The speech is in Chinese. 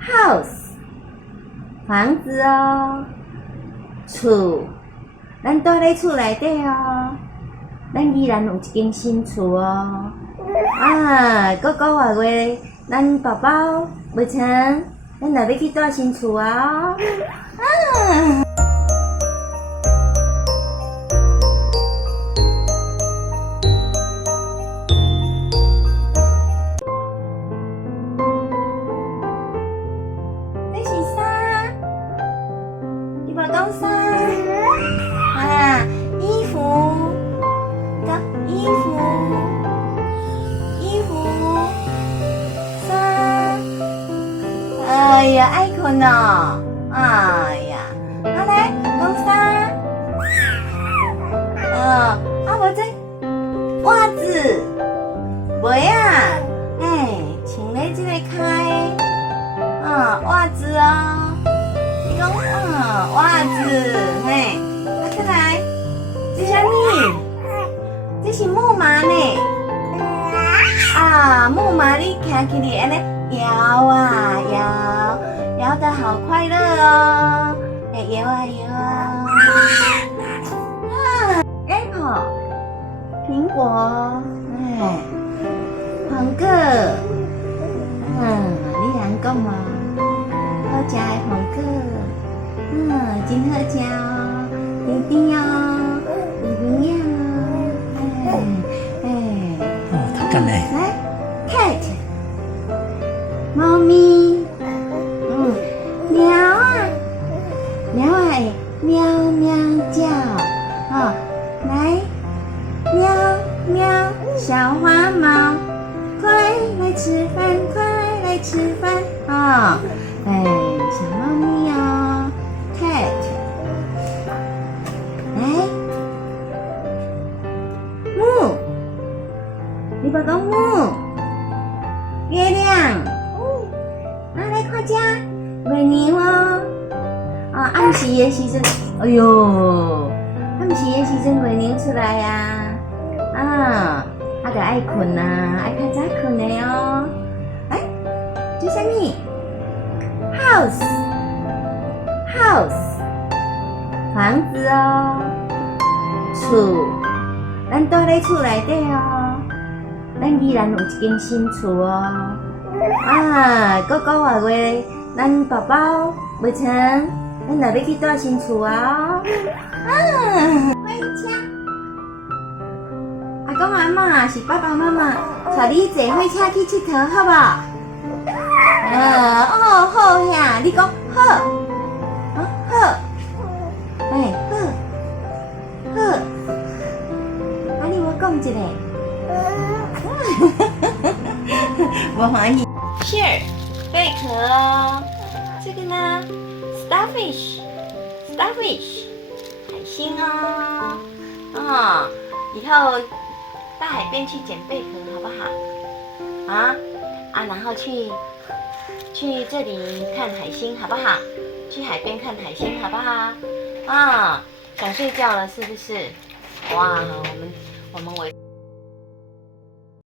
house 房子哦，厝咱住咧厝内底哦，咱依然有一间新厝哦。个月咱宝宝未成，咱就要去住新厝啊！这是啥？你把讲啥？衣服，讲衣服。哎呀，爱困哦！哎呀，来讲啥？无这袜子，袂啊！穿咧这个开，袜子哦。你讲袜子，再来，这啥物？这是木马呢。木马你看起来安尼摇啊摇，摇得好快乐哦！摇啊摇啊！Apple， 苹果，黄果，你人讲嘛，好食的黄果，真好食哦，甜甜哦，有营养哦，他干嘞？来 ，cat， 猫咪，喵啊，喵啊，喵喵叫，来，喵喵，小花猫，快来吃饭，快来吃饭，小猫咪哦 ，cat， 来，木，你把讲木，月亮。来看这月亮哦！暗时的时阵，哎哟，暗时的时阵月亮出来呀！就爱困爱较早困的哦。这啥物 ？house 房子哦，厝咱住咧厝内底哦，咱依然有一间新厝哦。个月咱宝宝未成，咱就要去住新厝啊！回家。阿公阿嬷是爸爸妈妈带你坐火车去佚佗，好不好？好呀，你讲好，好，好，你我讲一个。我欢喜 share 贝壳哦，这个呢 starfish 海星哦，以后到海边去捡贝壳好不好？然后去这里看海星好不好？去海边看海星好不好？想睡觉了是不是？哇，我们